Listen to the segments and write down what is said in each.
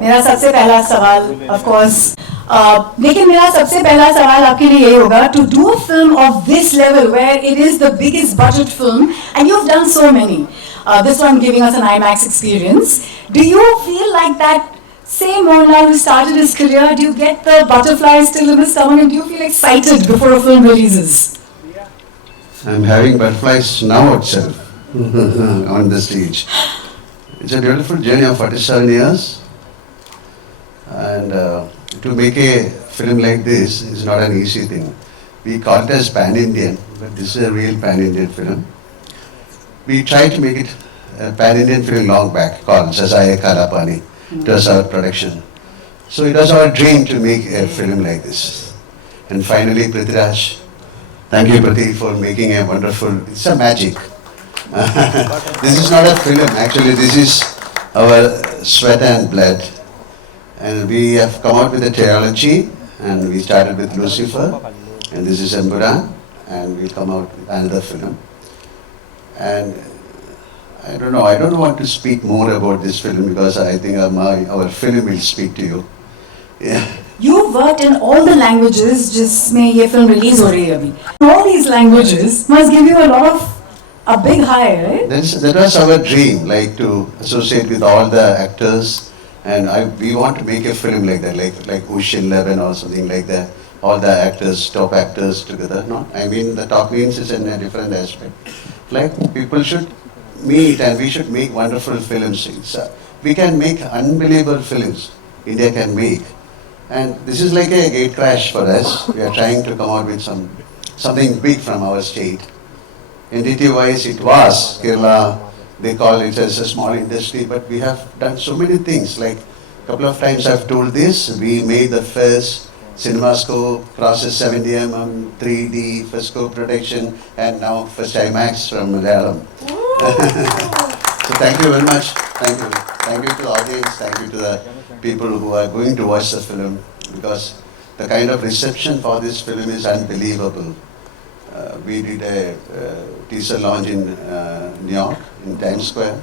मेरा सबसे पहला सवाल of course लेकिन मेरा सबसे पहला सवाल आपके लिए यही होगा to do a film of this level where it is the biggest budget film and you've done so many this one giving us an IMAX experience, do you feel like that same Mohanlal who started his career, do you get the butterflies still in the stomach and do you feel excited before a film releases? I'm having butterflies now itself on the stage. It's a beautiful journey of 47 years, and to make a film like this is not an easy thing. We call it as pan-Indian, but this is a real pan-Indian film. We tried to make it a pan-Indian film long back called Sazaya Kalapani. It was our production. So it was our dream to make a film like this. And finally, Prithviraj, thank you Priti for making a wonderful, it's a magic. This is not a film, actually this is our sweat and blood. And we have come out with a trilogy, and we started with Lucifer, and this is Empuraan, and we'll come out with another film. And I don't want to speak more about this film because I think our film will speak to you. Yeah. You worked in all the languages, जिसमें ये film release हो रही है अभी. All these languages must give you a big high, right? That was our dream, like to associate with all the actors, and we want to make a film like that, like Ocean 11 or something like that. All the actors, top actors together. No, I mean the top means is in a different aspect. Like people should meet and we should make wonderful films. We can make unbelievable films. India can make. And this is like a gate crash for us. We are trying to come out with something big from our state. Entity-wise, it was Kerala. They call it as a small industry, but we have done so many things. Like a couple of times I've told this. We made the first CinemaScope, process 70mm, 3D, first scope production, and now first IMAX from Malayalam. So thank you very much. Thank you. Thank you to the audience. Thank you to the people who are going to watch the film, because the kind of reception for this film is unbelievable. We did a teaser launch in New York, in Times Square.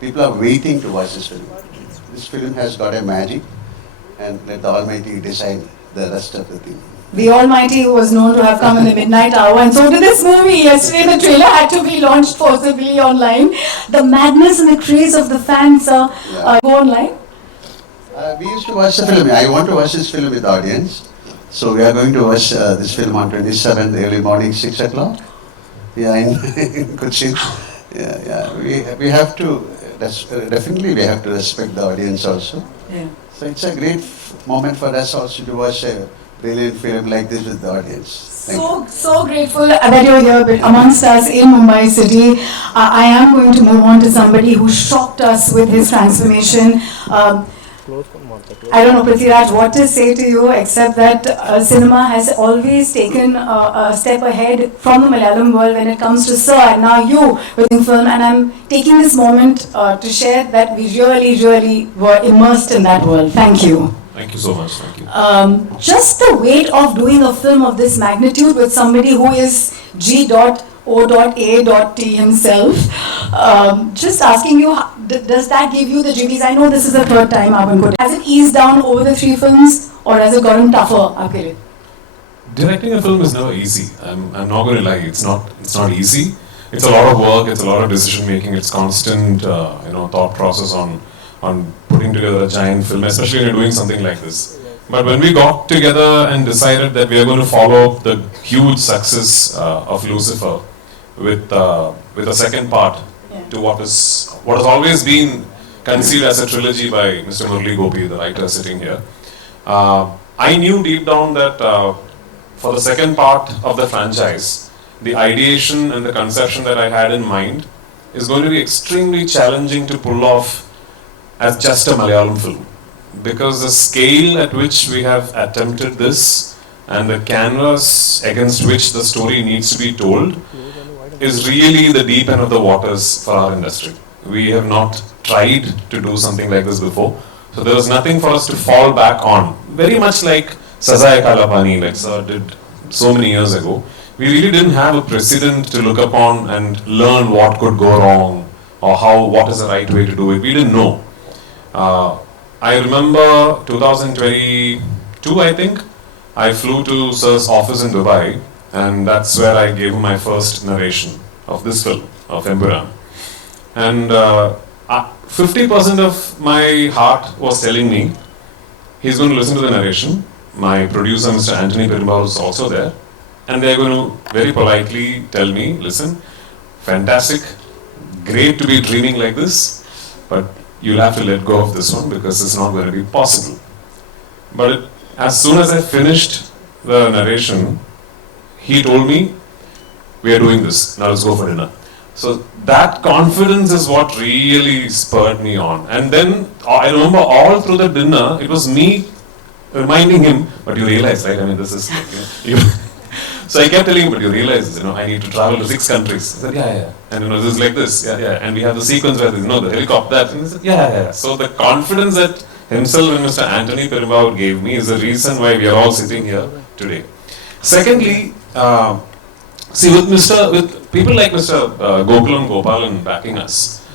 People are waiting to watch this film. This film has got a magic, and let the Almighty decide the rest of the thing. The Almighty who was known to have come in the midnight hour, and so did this movie. Yesterday the trailer had to be launched forcibly online. The madness and the craze of the fans go online. We used to watch the film. I want to watch this film with the audience. So we are going to watch this film on 27th, early morning, 6 o'clock. Yeah, in Cochin. Yeah. We have to, definitely we have to respect the audience also. Yeah. So it's a great moment for us also to watch a brilliant film like this with the audience. So grateful that you're here amongst us in Mumbai city. I am going to move on to somebody who shocked us with his transformation. I don't know, Prithviraj, what to say to you except that cinema has always taken a step ahead from the Malayalam world when it comes to Sir, and now you with film, and I'm taking this moment to share that we really were immersed in that world. Thank you. Thank you so much. Thank you. Just the weight of doing a film of this magnitude with somebody who is G.O.A.T himself. Just asking you, does that give you the jiggies? I know this is the third time I've been put. Has it eased down over the 3 films, or has it gotten tougher? Okay. Directing a film is never easy. I'm not going to lie. It's not easy. It's a lot of work. It's a lot of decision making. It's constant, thought process on putting together a giant film, especially when you're doing something like this. But when we got together and decided that we are going to follow the huge success of Lucifer with a second part to what has always been conceived as a trilogy by Mr. Murali Gopi, the writer sitting here, I knew deep down that for the second part of the franchise, the ideation and the conception that I had in mind is going to be extremely challenging to pull off as just a Malayalam film. Because the scale at which we have attempted this and the canvas against which the story needs to be told is really the deep end of the waters for our industry. We have not tried to do something like this before. So there was nothing for us to fall back on. Very much like Sazaya Kalapani, like Sir did so many years ago. We really didn't have a precedent to look upon and learn what could go wrong, or what is the right way to do it. We didn't know. I remember 2022, I think, I flew to Sir's office in Dubai, and that's where I gave him my first narration of this film, of Empuraan. And 50% of my heart was telling me, he's going to listen to the narration. My producer, Mr. Anthony Perumbal, is also there. And they're going to very politely tell me, listen, fantastic, great to be dreaming like this, but you'll have to let go of this one because it's not going to be possible. But as soon as I finished the narration, he told me, we are doing this, now let's go for dinner. So that confidence is what really spurred me on. And then I remember all through the dinner, it was me reminding him, but you realize, right? I mean, this is like, so I kept telling him, but you realize, I need to travel to 6 countries. He said, yeah. And this is like this, yeah. And we have the sequence where the helicopter, that. And he said, yeah. So the confidence that himself and Mr. Anthony Perumbal gave me is the reason why we are all sitting here today. Secondly, see, with people like Mr. Gokulam Gopalan backing us,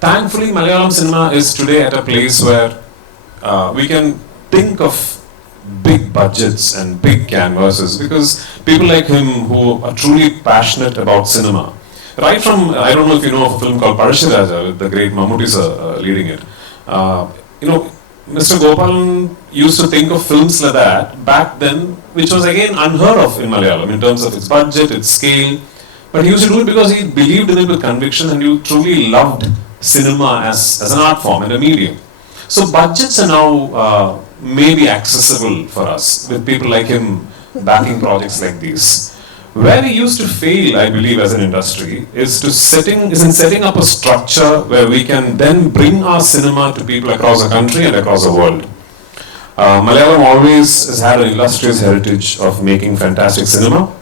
thankfully Malayalam cinema is today at a place where we can think of big budgets and big canvases because people like him who are truly passionate about cinema. Right from, I don't know if you know of a film called Parashiraja with the great Mammootty sir leading it. Mr. Gopalan used to think of films like that back then, which was again unheard of in Malayalam in terms of its budget, its scale. But he used to do it because he believed in it with conviction and he truly loved cinema as an art form and a medium. So budgets are now maybe accessible for us with people like him backing projects like these. Where we used to fail, I believe, as an industry is in setting up a structure where we can then bring our cinema to people across the country and across the world. Malayalam always has had an illustrious heritage of making fantastic cinema,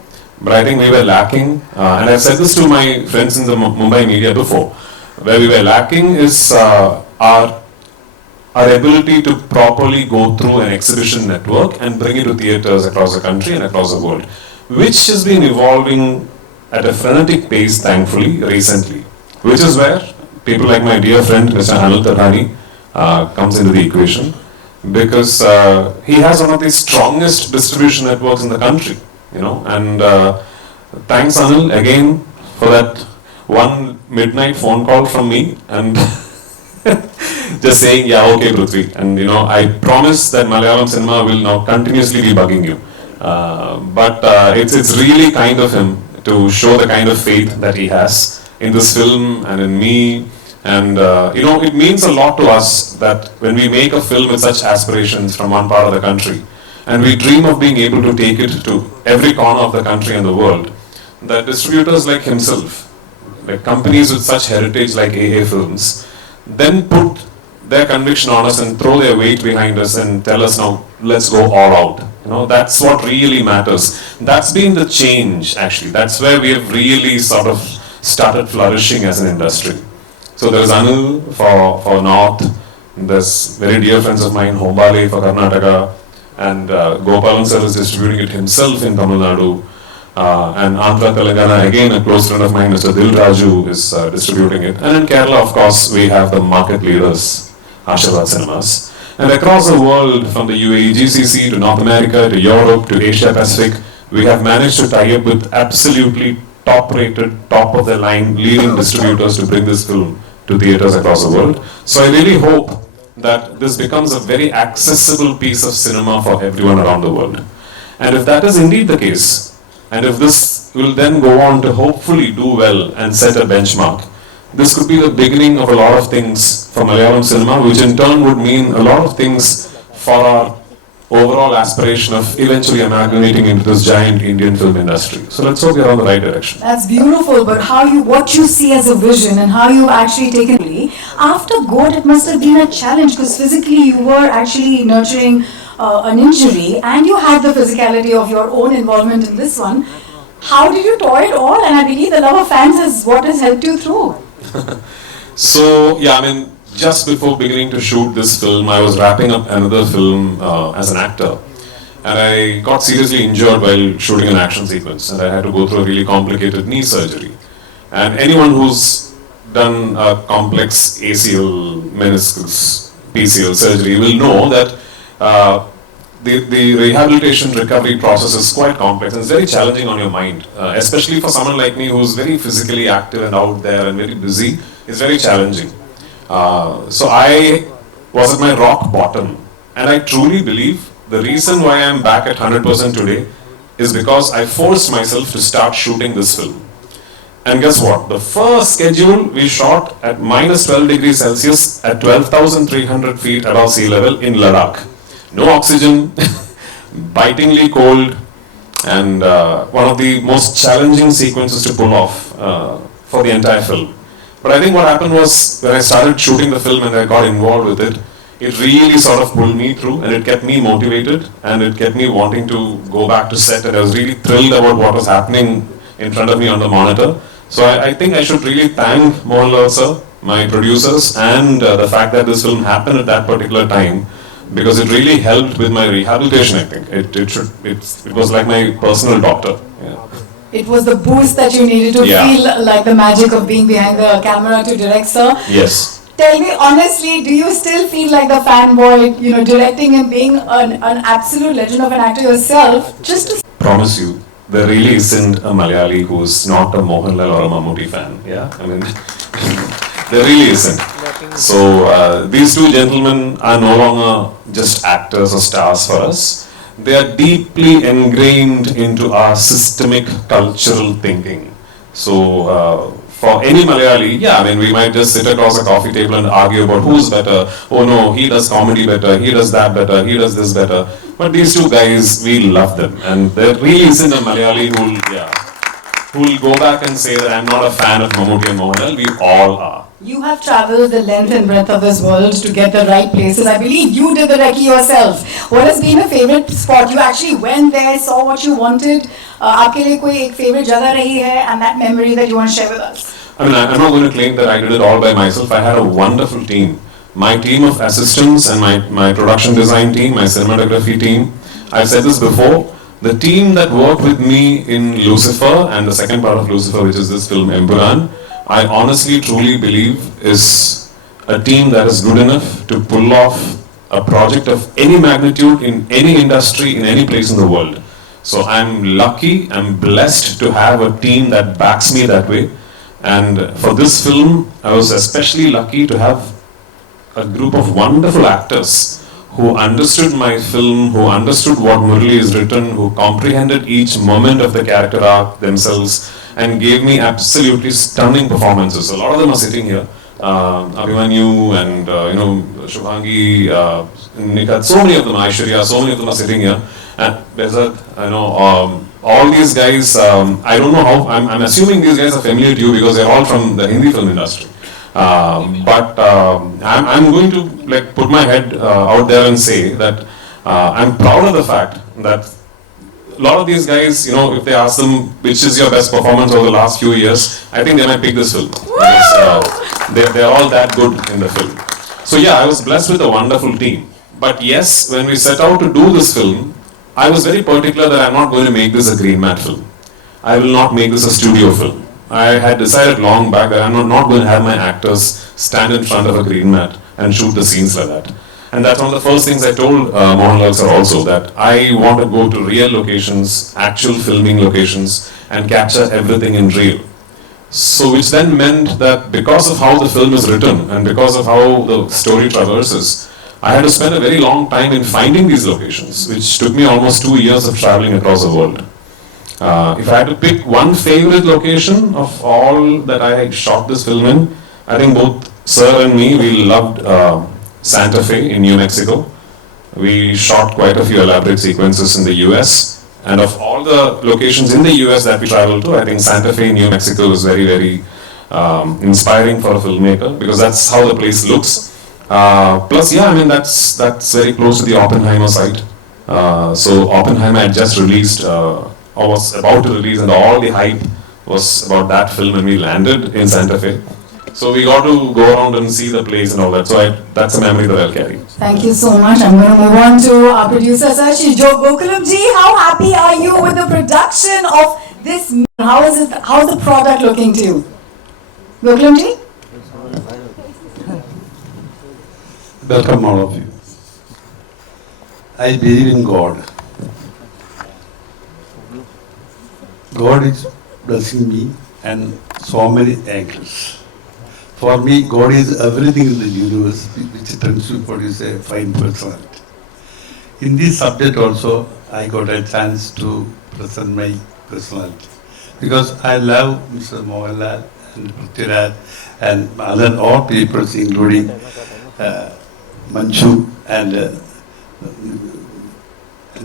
but I think we were lacking, and I've said this to my friends in the Mumbai media before, where we were lacking is our ability to properly go through an exhibition network and bring it to theatres across the country and across the world, which has been evolving at a frenetic pace, thankfully, recently. Which is where people like my dear friend, Mr. Anil Tadhani, comes into the equation, because he has one of the strongest distribution networks in the country, and thanks Anil again for that one midnight phone call from me, and just saying, yeah, okay, Prithvi, and I promise that Malayalam cinema will now continuously be bugging you. But it's really kind of him to show the kind of faith that he has in this film and in me. And it means a lot to us that when we make a film with such aspirations from one part of the country, and we dream of being able to take it to every corner of the country and the world, that distributors like himself, like companies with such heritage like AA Films, then put their conviction on us and throw their weight behind us and tell us now, let's go all out. That's what really matters. That's been the change, actually. That's where we have really sort of started flourishing as an industry. So there's Anil for North, there's very dear friends of mine, Hombale for Karnataka, and Gopalan sir is distributing it himself in Tamil Nadu. And Andhra Telangana, again a close friend of mine, Mr. Dil Raju, is distributing it. And in Kerala, of course, we have the market leaders, Ashirwad Cinemas. And across the world, from the UAE GCC to North America to Europe to Asia Pacific, we have managed to tie up with absolutely top-rated, top-of-the-line leading distributors to bring this film to theatres across the world. So I really hope that this becomes a very accessible piece of cinema for everyone around the world. And if that is indeed the case, and if this will then go on to hopefully do well and set a benchmark, this could be the beginning of a lot of things for Malayalam cinema, which in turn would mean a lot of things for our overall aspiration of eventually amalgamating into this giant Indian film industry. So let's hope we're on the right direction. That's beautiful, but what you see as a vision and how you've actually taken it. After GOAT, it must have been a challenge because physically you were actually nurturing an injury and you had the physicality of your own involvement in this one. How did you toy it all? And I believe the love of fans is what has helped you through. So, just before beginning to shoot this film, I was wrapping up another film as an actor. And I got seriously injured while shooting an action sequence. And I had to go through a really complicated knee surgery. And anyone who's done a complex ACL, meniscus, PCL surgery, you will know that the rehabilitation recovery process is quite complex and it's very challenging on your mind, especially for someone like me who's very physically active and out there and very busy. It's very challenging. So I was at my rock bottom, and I truly believe the reason why I'm back at 100% today is because I forced myself to start shooting this film. And guess what? The first schedule we shot at minus 12 degrees Celsius at 12,300 feet above sea level in Ladakh. No oxygen, bitingly cold, and one of the most challenging sequences to pull off for the entire film. But I think what happened was when I started shooting the film and I got involved with it, it really sort of pulled me through and it kept me motivated and it kept me wanting to go back to set, and I was really thrilled about what was happening in front of me on the monitor. So I think I should really thank Mohanlal sir, my producers, and the fact that this film happened at that particular time, because it really helped with my rehabilitation. I think it was like my personal doctor. Yeah. It was the boost that you needed to feel like the magic of being behind the camera to direct, sir. Yes. Tell me honestly, do you still feel like the fanboy, directing and being an absolute legend of an actor yourself? Just to promise you, there really isn't a Malayali who's not a Mohanlal or a Mammootty fan. Yeah, I mean, there really isn't. So these two gentlemen are no longer just actors or stars for us. They are deeply ingrained into our systemic cultural thinking. So for any Malayali, yeah, I mean, we might just sit across a coffee table and argue about who's better. Oh no, he does comedy better, he does that better, he does this better. But these two guys, we love them. And there really isn't a Malayali who will go back and say that I'm not a fan of Mammootty and Mohanlal. We all are. You have traveled the length and breadth of this world to get the right places. I believe you did the recce yourself. What has been a favorite spot? You actually went there, saw what you wanted. आपके लिए कोई एक favorite जगह रही है, and that memory that you want to share with us? I mean, I'm not going to claim that I did it all by myself. I had a wonderful team. My team of assistants and my production design team, my cinematography team. I've said this before. The team that worked with me in Lucifer and the second part of Lucifer, which is this film Empuraan, I honestly truly believe is a team that is good enough to pull off a project of any magnitude in any industry, in any place in the world. So I'm lucky, I'm blessed to have a team that backs me that way. And for this film, I was especially lucky to have a group of wonderful actors who understood my film, who understood what Murali has written, who comprehended each moment of the character arc themselves, and gave me absolutely stunning performances. A lot of them are sitting here. Abhimanyu and Shubhangi, Nikat, so many of them, Aishwarya, so many of them are sitting here. And Bezat, all these guys, I don't know how, I'm assuming these guys are familiar to you because they're all from the Hindi film industry. But I'm going to put my head out there and say that I'm proud of the fact that a lot of these guys, if they ask them which is your best performance over the last few years, I think they might pick this film. Because, they're all that good in the film. So yeah, I was blessed with a wonderful team. But yes, when we set out to do this film, I was very particular that I'm not going to make this a green mat film. I will not make this a studio film. I had decided long back that I'm not going to have my actors stand in front of a green mat and shoot the scenes like that. And that's one of the first things I told Mohanlal sir also, that I want to go to real locations, actual filming locations, and capture everything in real. So which then meant that because of how the film is written and because of how the story traverses, I had to spend a very long time in finding these locations, which took me almost 2 years of traveling across the world. If I had to pick one favorite location of all that I shot this film in, I think both sir and me, we loved Santa Fe in New Mexico. We shot quite a few elaborate sequences in the US. And of all the locations in the US that we traveled to, I think Santa Fe in New Mexico was very, very inspiring for a filmmaker, because that's how the place looks. Plus, yeah, I mean, that's very close to the Oppenheimer site. So Oppenheimer had just released, or was about to release, and all the hype was about that film when we landed in Santa Fe. So we got to go around and see the place and all that. So that's a memory that I'll carry. Thank you so much. I'm going to move on to our producer, Sashi. Gokulamji, how happy are you with the production of this? How is the product looking to you? Gokulamji? Welcome all of you. I believe in God. God is blessing me and so many angles. For me, God is everything in the universe which tends to produce a fine personality. In this subject also, I got a chance to present my personality. Because I love Mr. Mohanlal and Prithviraj and other all people, including Manju and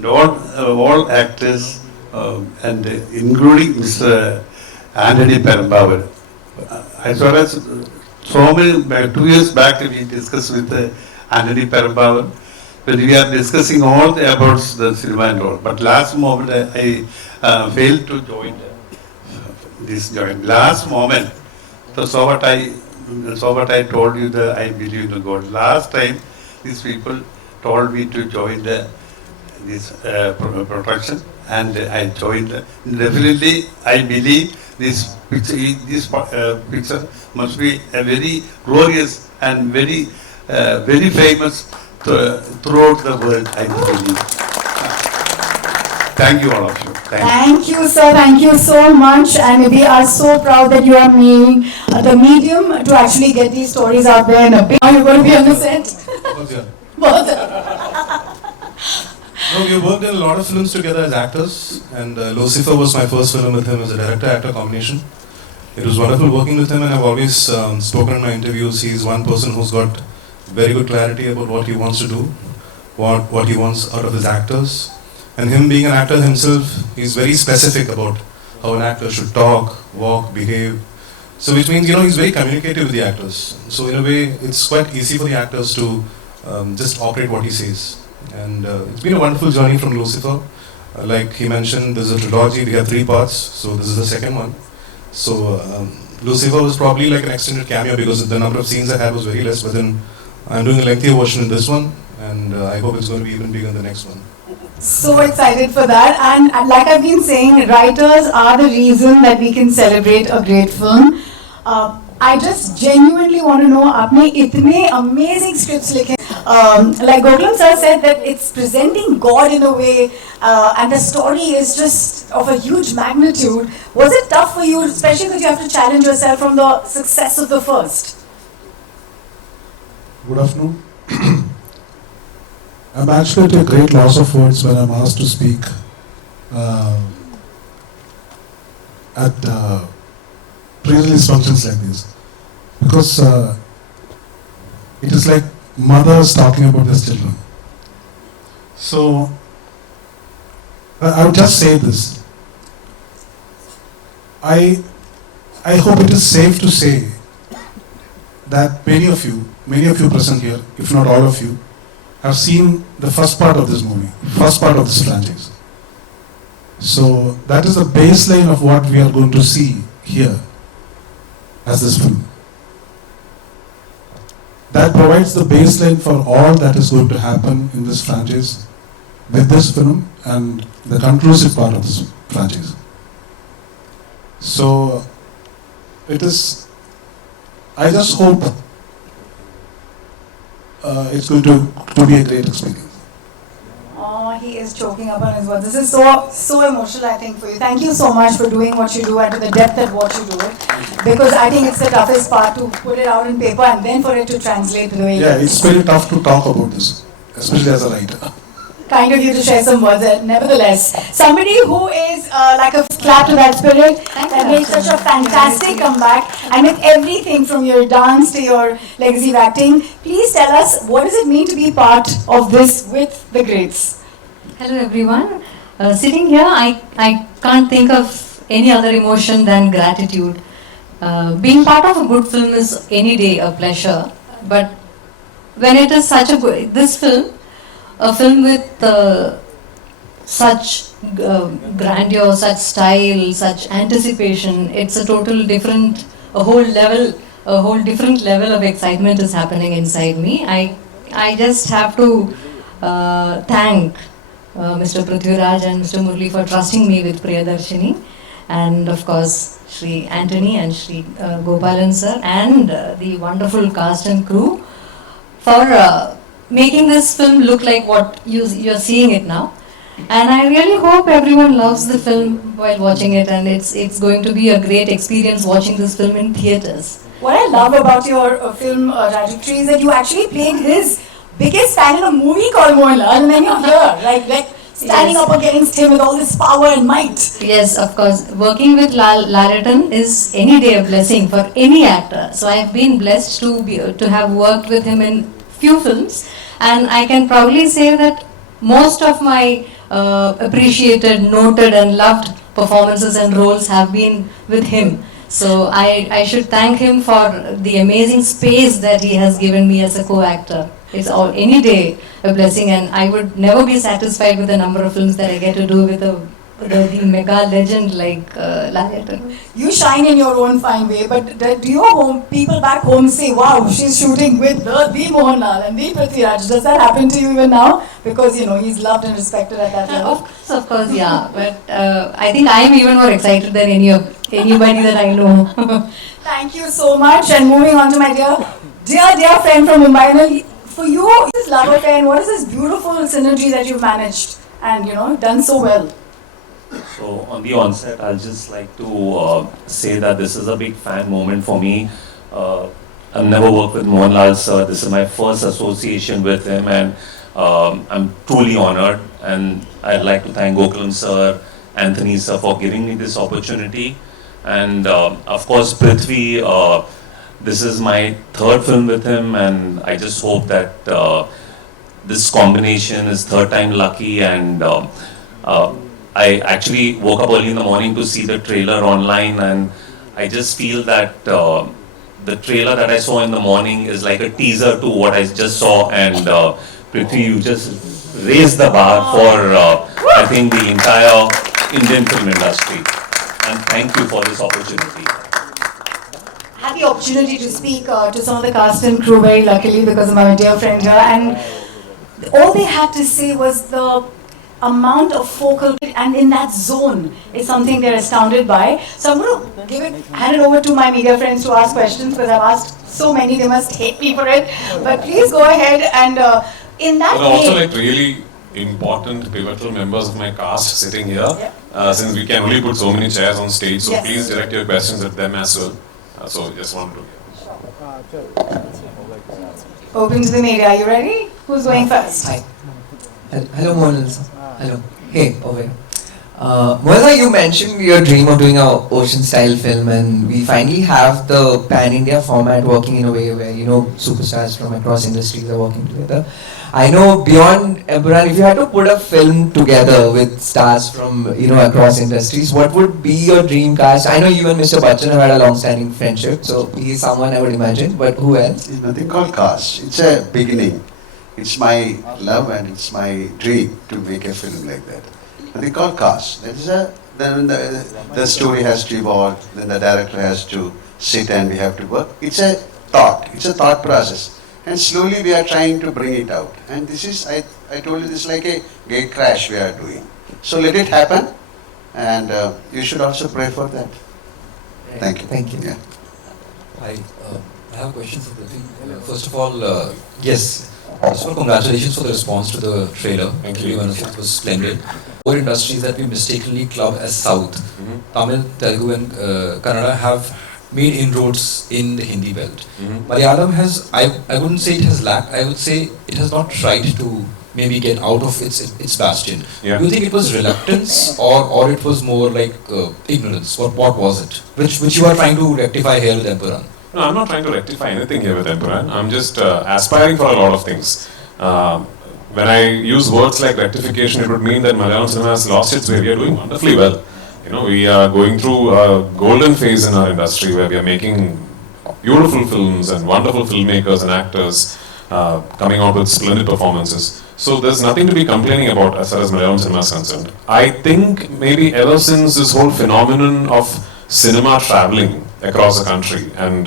all actors and including Mr. Anthony Perambavar. As well as so many, 2 years back we discussed with Anthony Perambavar when we are discussing all about the cinema and all. But last moment I failed to join this joint. Last moment, so what I told you that I believe in God. Last time these people told me to join this production and I joined. Definitely I believe this picture must be a very glorious and very famous throughout the world, I believe. Thank you all of you. Thank you, sir. Thank you so much. And we are so proud that you are being the medium to actually get these stories out there in a big. Are you going to be on the set? No, we worked in a lot of films together as actors, and Lucifer was my first film with him as a director-actor combination. It was wonderful working with him, and I've always spoken in my interviews. He's one person who's got very good clarity about what he wants to do, what he wants out of his actors. And him being an actor himself, he's very specific about how an actor should talk, walk, behave. So which means, he's very communicative with the actors. So in a way, it's quite easy for the actors to just operate what he says. And it's been a wonderful journey from Lucifer. Like he mentioned, there's a trilogy, we have 3 parts, so this is the second one. So Lucifer was probably like an extended cameo because the number of scenes I had was very less, but then I'm doing a lengthier version in this one, and I hope it's going to be even bigger in the next one. So excited for that, and like I've been saying, writers are the reason that we can celebrate a great film. I just genuinely want to know, आपने इतने amazing scripts लिखे. Like Gokulam sir said that it's presenting God in a way, and the story is just of a huge magnitude. Was it tough for you, especially because you have to challenge yourself from the success of the first? Good afternoon. I'm actually at a great loss of words when I'm asked to speak at pre-release functions like this, because it is like mothers talking about their children. So I would just say this. I hope it is safe to say that many of you present here, if not all of you, have seen the first part of this movie, first part of this franchise. So that is the baseline of what we are going to see here as this film. That provides the baseline for all that is going to happen in this franchise with this film and the conclusive part of this franchise. So it is, I just hope it's going to be a great experience. Oh, he is choking up on his words. This is so emotional, I think, for you. Thank you so much for doing what you do and to the depth at what you do it. Because I think it's the toughest part to put it out in paper and then for it to translate the way it's very tough to talk about this, especially as a writer. Kind of you to share some words, nevertheless. Somebody who is like a clap to that spirit that made such a fantastic comeback, and with everything from your dance to your legacy of acting, please tell us, what does it mean to be part of this with the greats? Hello everyone. Sitting here, I can't think of any other emotion than gratitude. Being part of a good film is any day a pleasure, but when it is such a good, this film, a film with such grandeur, such style, such anticipation, it's a whole different level of excitement is happening inside me. I just have to thank Mr. Prithviraj and Mr. Murli for trusting me with Priyadarshini, and of course Shri Anthony and Shri Gopalan sir and the wonderful cast and crew for making this film look like what you're seeing it now. And I really hope everyone loves the film while watching it, and it's going to be a great experience watching this film in theatres. What I love about your film trajectory is that you actually played his biggest fan in a movie called Mohanlal, and then you're here, like standing Yes. up against him with all this power and might. Yes, of course. Working with Lariton is any day a blessing for any actor. So I've been blessed to have worked with him in few films, and I can proudly say that most of my appreciated, noted, and loved performances and roles have been with him. So I should thank him for the amazing space that he has given me as a co-actor. It's any day a blessing, and I would never be satisfied with the number of films that I get to do with the mega legend like Lariton. You shine in your own fine way, but do your people back home say, wow, she's shooting with the Mohanlal and the Prithviraj? Does that happen to you even now? Because, he's loved and respected at that level. Of course, yeah. But I think I am even more excited than anybody that I know. Thank you so much. And moving on to my dear friend from Mumbai. For you, this love affair, and what is this beautiful synergy that you've managed and, done so well? So on the onset, I'll just like to say that this is a big fan moment for me. I've never worked with Mohanlal sir. This is my first association with him, and I'm truly honored. And I'd like to thank Gokulam sir, Anthony sir for giving me this opportunity. And of course, Prithvi, this is my third film with him, and I just hope that this combination is third time lucky. And I actually woke up early in the morning to see the trailer online, and I just feel that the trailer that I saw in the morning is like a teaser to what I just saw. And Prithvi, you just raised the bar for I think the entire Indian film industry. And thank you for this opportunity. I had the opportunity to speak to some of the cast and crew very luckily because of my dear friend here, and all they had to say was the amount of focal and in that zone is something they're astounded by. So I'm going to hand it over to my media friends to ask questions because I've asked so many, they must hate me for it. But please go ahead and in that There are also way. like really important pivotal members of my cast sitting here, since we can only put so many chairs on stage, so Yes. please direct your questions at them as well. So just wanted to. Open to the media. Are you ready? Who's going first? Hi. Hello, Mohanlal. Hello. Hey, over here. Mohanlal, you mentioned your dream of doing an ocean-style film, and we finally have the pan-India format working in a way where, superstars from across industries are working together. I know beyond Empuraan, if you had to put a film together with stars from, across industries, what would be your dream cast? I know you and Mr. Bachchan have had a long-standing friendship, so he's someone I would imagine, but who else? It's nothing called cast. It's a beginning. It's my love and it's my dream to make a film like that. Nothing called cast. That is then the story has to evolve, then the director has to sit and we have to work. It's a thought. It's a thought process. And slowly we are trying to bring it out. And this is, I told you, this is like a gate crash we are doing. So let it happen, and you should also pray for that. Thank you. Thank you. Yeah. I have a question for Prithvi. First of all, yes. First of all, congratulations for the response to the trailer. Thank you. It was splendid. Four industries that we mistakenly club as South, Tamil, Telugu, and Kannada have made inroads in the Hindi belt. Malayalam has, I wouldn't say it has lacked, I would say it has not tried to maybe get out of its bastion. Yeah. Do you think it was reluctance or it was more like ignorance? What was it? Which you are trying to rectify here with Empuraan? No, I'm not trying to rectify anything here with Empuraan. I'm just aspiring for a lot of things. When I use words like rectification, it would mean that Malayalam cinema has lost its way. We are doing wonderfully well. We are going through a golden phase in our industry where we are making beautiful films and wonderful filmmakers and actors coming out with splendid performances. So there's nothing to be complaining about as far as Malayalam cinema is concerned. I think maybe ever since this whole phenomenon of cinema traveling across the country and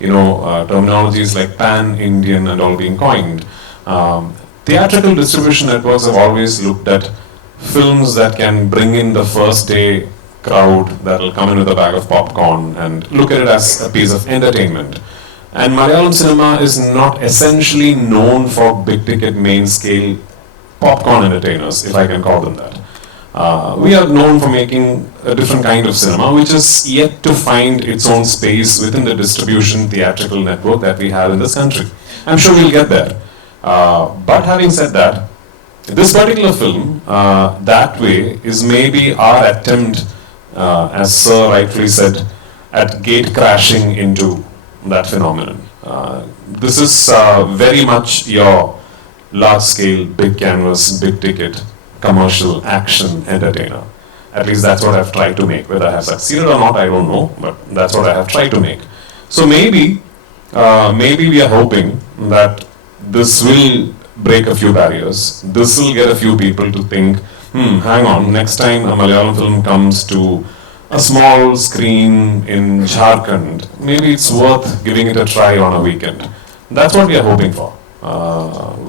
terminologies like pan-Indian and all being coined, theatrical distribution networks have always looked at films that can bring in the first day crowd that will come in with a bag of popcorn and look at it as a piece of entertainment. And Malayalam cinema is not essentially known for big ticket main scale popcorn entertainers, if I can call them that. We are known for making a different kind of cinema, which is yet to find its own space within the distribution theatrical network that we have in this country. I'm sure we'll get there. But having said that, this particular film, that way, is maybe our attempt, as Sir rightfully said, at gate crashing into that phenomenon. This is very much your large scale, big canvas, big ticket, commercial action entertainer. At least that's what I've tried to make. Whether I have succeeded or not, I don't know, but that's what I have tried to make. So maybe we are hoping that this will break a few barriers. This will get a few people to think, hang on, next time a Malayalam film comes to a small screen in Jharkhand, maybe it's worth giving it a try on a weekend. That's what we are hoping for.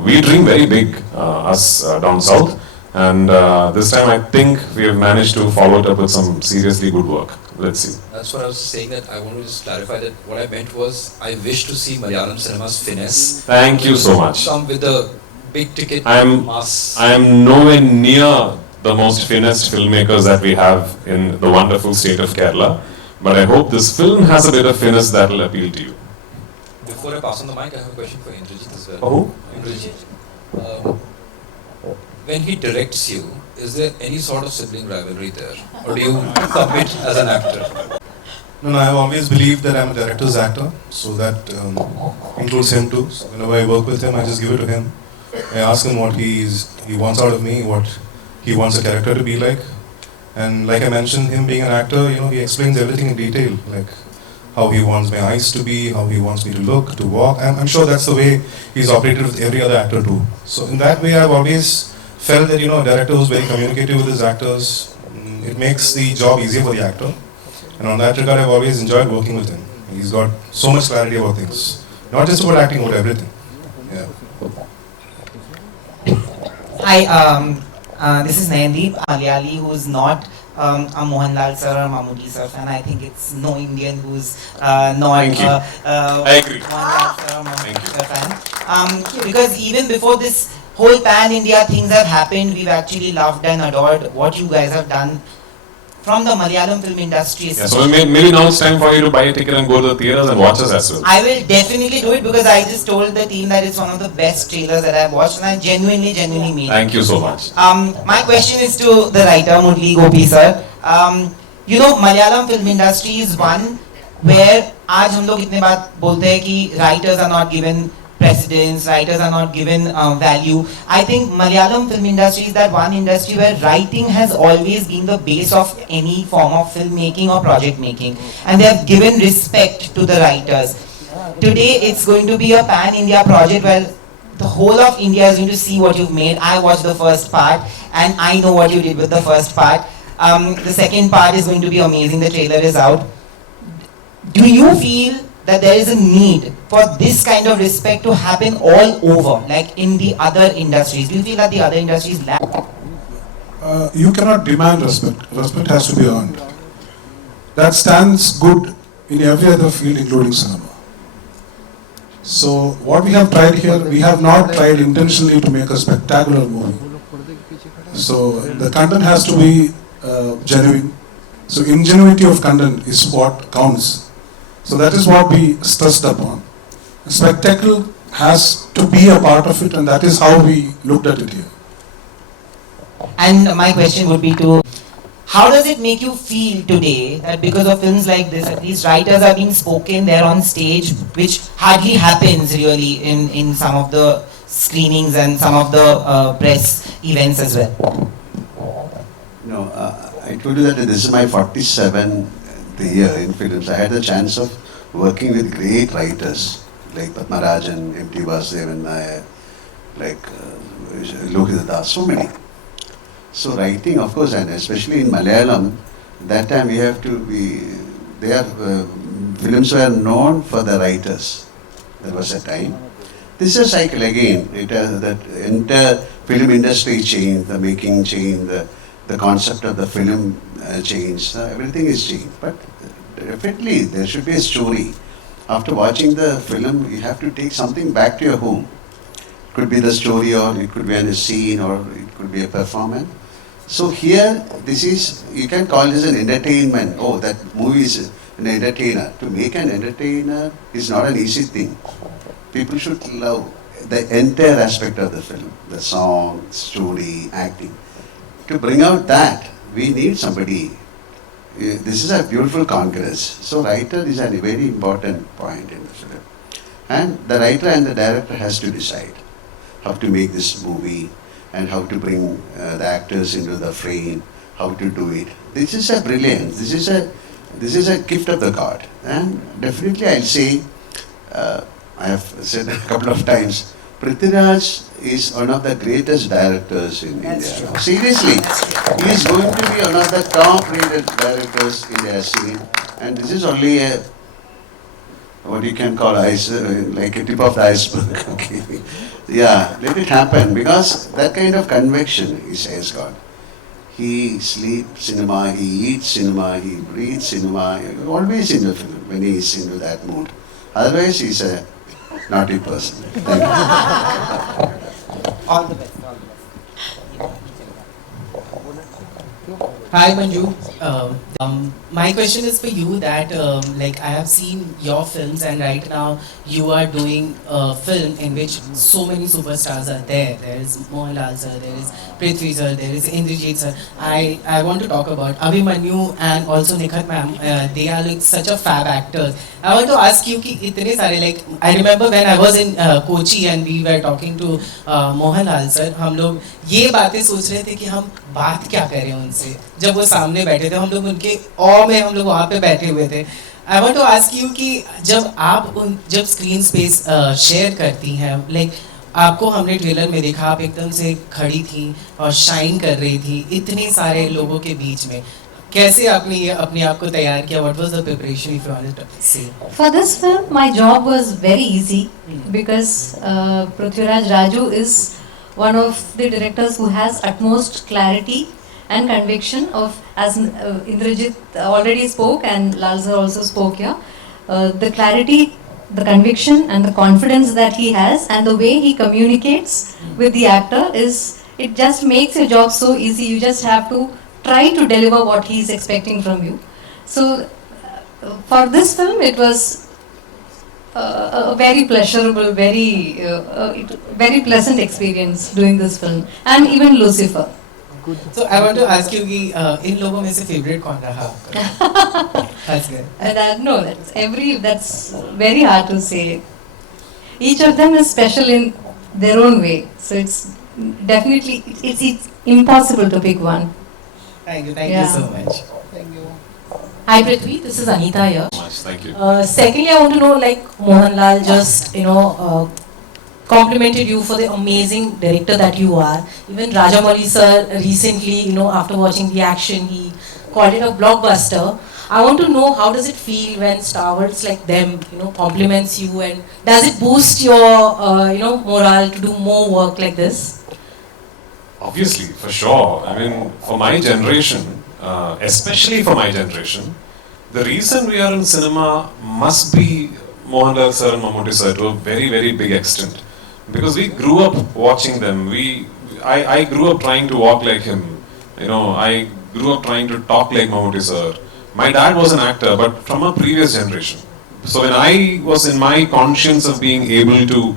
We dream very big, us down south, and this time I think we have managed to follow it up with some seriously good work. Let's see. That's what I was saying, that I want to just clarify that what I meant was I wish to see Malayalam cinema's finesse. Thank you so much. Come with the big ticket mass. I am nowhere near the most finessed filmmakers that we have in the wonderful state of Kerala, but I hope this film has a bit of finesse that will appeal to you. Before I pass on the mic, I have a question for Indrajit as well. Oh? Indrajit, when he directs you, is there any sort of sibling rivalry there? Or do you commit as an actor? No, I have always believed that I'm a director's actor, so that includes him too. So whenever I work with him, I just give it to him. I ask him what he wants out of me, what he wants a character to be like. And like I mentioned, him being an actor, he explains everything in detail, like how he wants my eyes to be, how he wants me to look, to walk. I'm sure that's the way he's operated with every other actor too. So in that way, I've always felt that, a director who's very communicative with his actors, it makes the job easier for the actor. And on that regard, I've always enjoyed working with him. He's got so much clarity about things. Not just about acting, about everything. Yeah. Hi, this is Nayandeep, Malayali, who's not a Mohanlal sir or Mammootty sir fan. I think it's no Indian who's not I agree. Mohanlal sir or Mammootty sir fan. Because even before this whole pan-India things have happened, we've actually loved and adored what you guys have done from the Malayalam film industry. Yeah, so maybe now it's time for you to buy a ticket and go to the theaters and watch us as well. I will definitely do it because I just told the team that it's one of the best trailers that I've watched, and I genuinely mean it. Thank you so much. My question is to the writer, Murli Gopi sir. Malayalam film industry is one where आज हम लोग इतने बात बोलते हैं कि writers are not given precedence, writers are not given value. I think Malayalam film industry is that one industry where writing has always been the base of any form of filmmaking or project making, and they have given respect to the writers. Today it's going to be a pan-India project where the whole of India is going to see what you've made. I watched the first part and I know what you did with the first part. The second part is going to be amazing. The trailer is out. Do you feel that there is a need for this kind of respect to happen all over, like in the other industries? Do you feel that the other industries lack? You cannot demand respect. Respect has to be earned. That stands good in every other field, including cinema. So what we have tried here, we have not tried intentionally to make a spectacular movie. So the content has to be genuine. So ingenuity of content is what counts. So that is what we stressed upon. Spectacle has to be a part of it, and that is how we looked at it here. And my question would be to, how does it make you feel today that because of films like this, at least writers are being spoken there on stage, which hardly happens really in some of the screenings and some of the press events as well? I told you that this is my 47th year in films. I had the chance of working with great writers like Padmarajan, M.T. Vasudevan Nair, like Lohita Das, so many. So writing, of course, and especially in Malayalam, that time we have to be, films were known for the writers. There was a time. This is a cycle again. It has that entire film industry changed, the making changed, the concept of the film changed. Everything is changed. But definitely there should be a story. after watching the film, you have to take something back to your home. It could be the story, or it could be a scene, or it could be a performance. So here, this is, you can call this an entertainment. Oh, that movie is an entertainer. To make an entertainer is not an easy thing. People should love the entire aspect of the film, the song, story, acting. To bring out that, we need somebody. This is a beautiful congress. So writer is a very important point in the film. And the writer and the director has to decide how to make this movie and how to bring the actors into the frame, how to do it. This is a brilliance. This is a gift of the God. And definitely I'll say, I have said a couple of times, Prithviraj is one of the greatest directors in India. Seriously, he is going to be one of the top-rated directors in their scene, and this is only a, what you can call like a tip of the iceberg. Okay, yeah, let it happen, because that kind of conviction has got. He sleeps cinema, he eats cinema, he breathes cinema, always in the film when he is into that mood. Otherwise, he's a naughty person. Thank you. All the best. Hi Manju. My question is for you that like I have seen your films, and right now you are doing a film in which so many superstars are there. There is Mohanlal sir, there is Prithvi sir, there is Indrajit sir. I want to talk about Manju and also Nikhat ma'am. They are like such a fab actors. I want to ask you कि इतने सारे, like I remember when I was in Kochi and we were talking to Mohanlal sir, हम लोग ये बातें सोच रहे थे कि हम बात क्या करें उनसे जब वो सामने बैठे थे. हम लोग उनके ऑ में हम लोग वहाँ पे बैठे हुए थे. I want to ask you कि जब स्क्रीन स्पेस शेयर करती हैं, लाइक आपको हमने ट्रेलर में देखा, आप एकदम से खड़ी थी और शाइन कर रही थी इतने सारे लोगों के बीच में. कैसे आपने ये अपने आप को तैयार किया? What was the preparation, if you want to say? For this film, my job was very easy because Prithviraj Raju is one of the directors who has utmost clarity and conviction of, as Indrajit already spoke and Lal sir also spoke here, the clarity, the conviction and the confidence that he has and the way he communicates with the actor is, it just makes your job so easy. You just have to try to deliver what he is expecting from you. So for this film it was a very pleasurable, very pleasant experience doing this film, and even Lucifer. So I want to ask you कि इन लोगों में से favorite कौन रहा आपका? That's good. No, that's very hard to say. Each of them is special in their own way. So it's definitely it's impossible to pick one. Thank you so much. Thank you. Hi Prithvi, this is Anita here. Thank you. Secondly, I want to know, like Mohanlal just complimented you for the amazing director that you are. Even Rajamouli sir recently, after watching the action, he called it a blockbuster. I want to know, how does it feel when stalwarts like them, compliments you, and does it boost your, morale to do more work like this? Obviously, for sure. I mean, for my generation, especially for my generation, the reason we are in cinema must be Mohanlal sir and Mammootty sir to a very, very big extent. Because we grew up watching them. I grew up trying to walk like him. I grew up trying to talk like Mammootty sir. My dad was an actor, but from a previous generation. So when I was in my conscience of being able to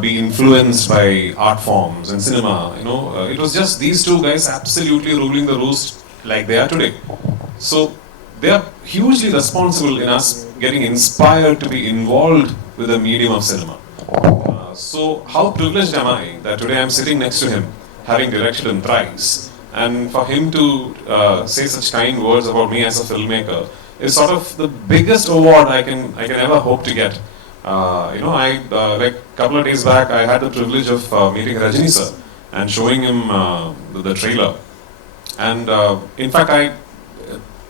be influenced by art forms and cinema, it was just these two guys absolutely ruling the roost like they are today. So they are hugely responsible in us getting inspired to be involved with the medium of cinema. So how privileged am I that today I'm sitting next to him, having directed him thrice, and for him to say such kind words about me as a filmmaker is sort of the biggest award I can ever hope to get. Like a couple of days back, I had the privilege of meeting Rajini sir and showing him the trailer. And in fact, I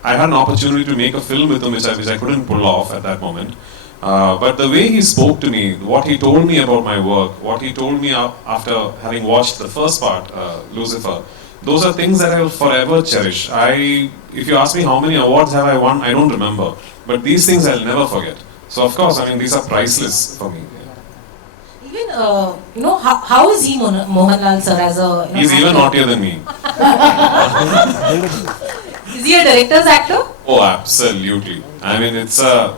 had an opportunity to make a film with him which I couldn't pull off at that moment. But the way he spoke to me, what he told me about my work, what he told me after having watched the first part, Lucifer, those are things that I will forever cherish. If you ask me how many awards have I won, I don't remember. But these things I'll never forget. So of course, I mean, these are priceless for me. Even, how is he Mohanlal sir as a... He's even naughtier than me. Is he a director's actor? Oh, absolutely. I mean, it's a...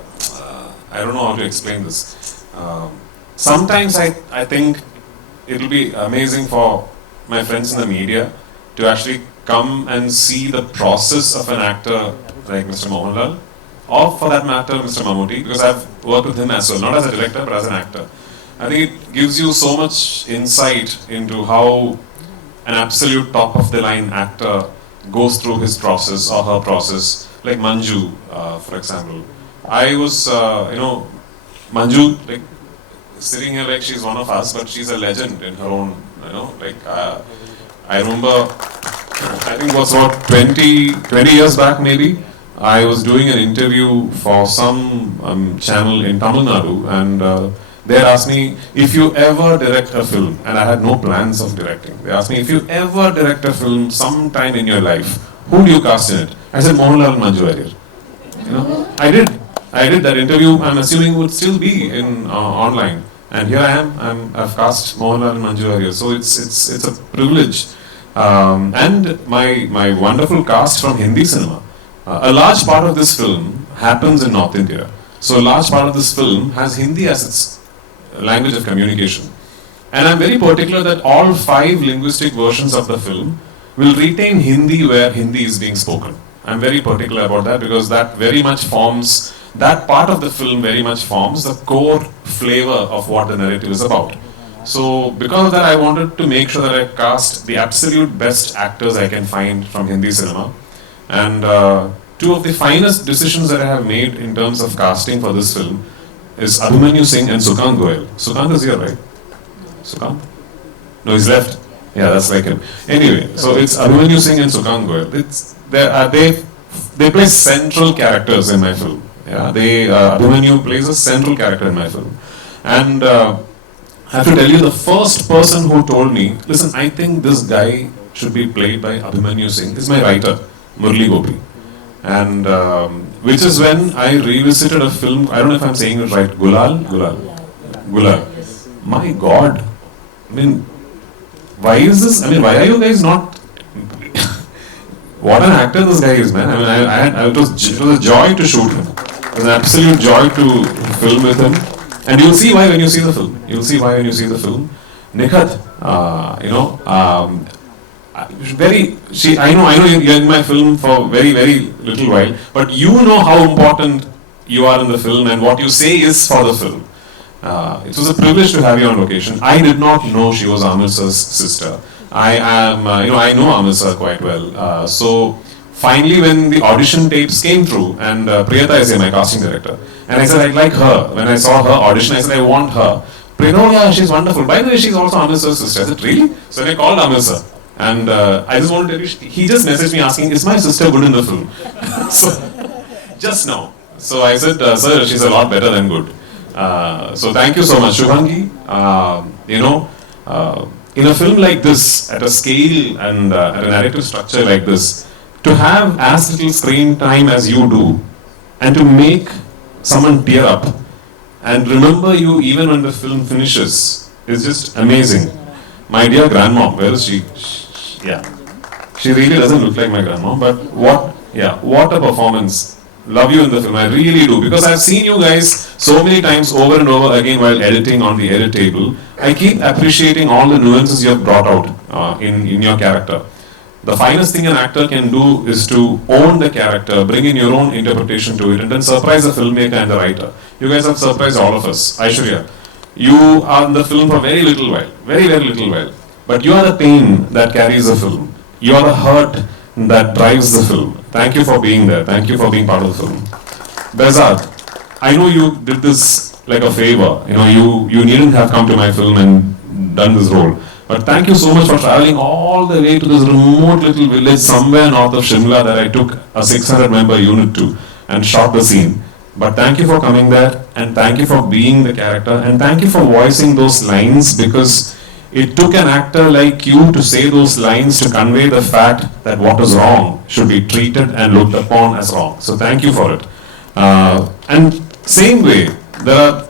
I don't know how to explain this. Sometimes I think it will be amazing for my friends in the media to actually come and see the process of an actor like Mr. Mohanlal, or for that matter, Mr. Mammootty, because I've worked with him as well, not as a director, but as an actor. I think it gives you so much insight into how an absolute top-of-the-line actor goes through his process or her process, like Manju, for example. I was, Manju, like, sitting here like she's one of us, but she's a legend in her own, I remember, I think it was about 20 years back maybe, I was doing an interview for some channel in Tamil Nadu, and they had asked me, if you ever direct a film, and I had no plans of directing, they asked me, if you ever direct a film sometime in your life, who do you cast in it? I said, Mohanlal and Manju Warrier. I did that interview. I'm assuming it would still be in online, and here I am. I've cast Mohanlal and Manju Warrier, so it's a privilege. And my wonderful cast from Hindi cinema. A large part of this film happens in North India, so a large part of this film has Hindi as its language of communication. And I'm very particular that all 5 linguistic versions of the film will retain Hindi where Hindi is being spoken. I'm very particular about that because that very much forms, that part of the film very much forms the core flavor of what the narrative is about. So because of that, I wanted to make sure that I cast the absolute best actors I can find from Hindi cinema. And 2 of the finest decisions that I have made in terms of casting for this film is Abhimanyu Singh and Sukkant Goyal. Sukkant is here, right? Sukkant? No, he's left. Yeah, that's like him. Anyway, so it's Abhimanyu Singh and Sukkant Goyal. They play central characters in my film. Yeah, Abhimanyu plays a central character in my film. And I have to tell you, the first person who told me, listen, I think this guy should be played by Abhimanyu Singh, is my writer, Murli Gopi. And which is when I revisited a film, I don't know if I'm saying it right, Gulal. My God, I mean, why is this, why are you guys not, what an actor this guy is, man. It was a joy to shoot him. It was an absolute joy to film with him. And you'll see why when you see the film. Nikhat, I know you're in my film for very, very little while, but you know how important you are in the film and what you say is for the film. It was a privilege to have you on location. I did not know she was Amir sir's sister. I know Amir sir quite well. So finally when the audition tapes came through, and Priyata is my casting director, and I said I'd like her. When I saw her audition, I said I want her. Priyata, oh yeah, she's wonderful. By the way, she's also Amir sir's sister. I said, really? So I called Amir sir. And I just want to tell you, he just messaged me asking, is my sister good in the film? So, just now. So I said, sir, she's a lot better than good. So thank you so much, Shubhangi. In a film like this, at a scale and at a narrative structure like this, to have as little screen time as you do, and to make someone tear up, and remember you even when the film finishes, is just amazing. My dear grandmom, where is she? Yeah, she really doesn't look like my grandmom, but what a performance. Love you in the film, I really do, because I've seen you guys so many times over and over again while editing on the edit table. I keep appreciating all the nuances you have brought out in your character. The finest thing an actor can do is to own the character, bring in your own interpretation to it, and then surprise the filmmaker and the writer. You guys have surprised all of us. Aishwarya, you are in the film for very little while, very, very little while. But you are the pain that carries the film. You are the hurt that drives the film. Thank you for being there. Thank you for being part of the film. Behzad, I know you did this like a favor. You needn't have come to my film and done this role. But thank you so much for traveling all the way to this remote little village somewhere north of Shimla that I took a 600-member unit to and shot the scene. But thank you for coming there, and thank you for being the character, and thank you for voicing those lines, because it took an actor like you to say those lines to convey the fact that what is wrong should be treated and looked upon as wrong. So thank you for it. And same way, there are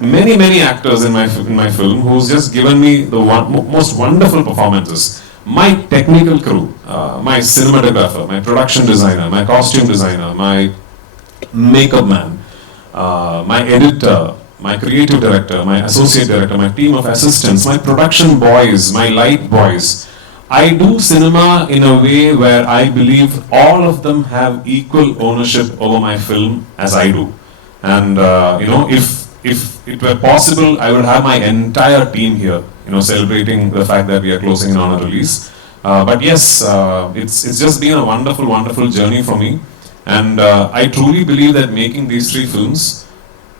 many actors in my film who's just given me the most wonderful performances. My technical crew, my cinematographer, my production designer, my costume designer, my makeup man, my editor, my creative director, my associate director, my team of assistants, my production boys, my light boys. I do cinema in a way where I believe all of them have equal ownership over my film as I do. And if it were possible, I would have my entire team here, celebrating the fact that we are closing in on a release. But yes, it's just been a wonderful journey for me. And I truly believe that making these 3 films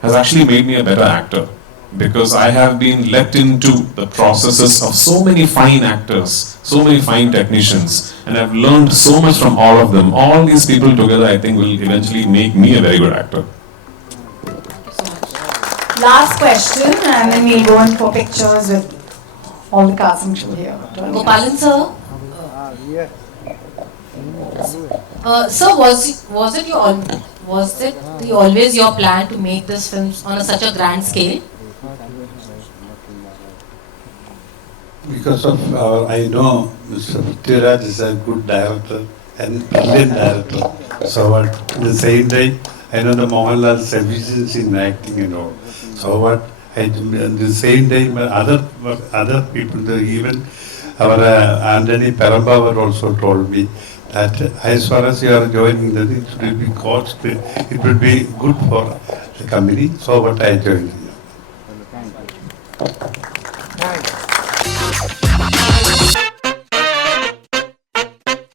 has actually made me a better actor, because I have been let into the processes of so many fine actors, so many fine technicians, and I've learned so much from all of them. All these people together, I think, will eventually make me a very good actor. Last question, and then we'll go in for pictures with all the cast and crew here. Gopalan sir. Sir, was it always your plan to make this film on such a grand scale? Because of I know Mr. Prithviraj is a good director and brilliant director. So at the same time, I know the Mohanlal's efficiency in acting and all. So what? At the same time, other people, even our Anthony Perambavar also told me that as far as you are joining the thing, it will be cost, it will be good for the company. So what I joined.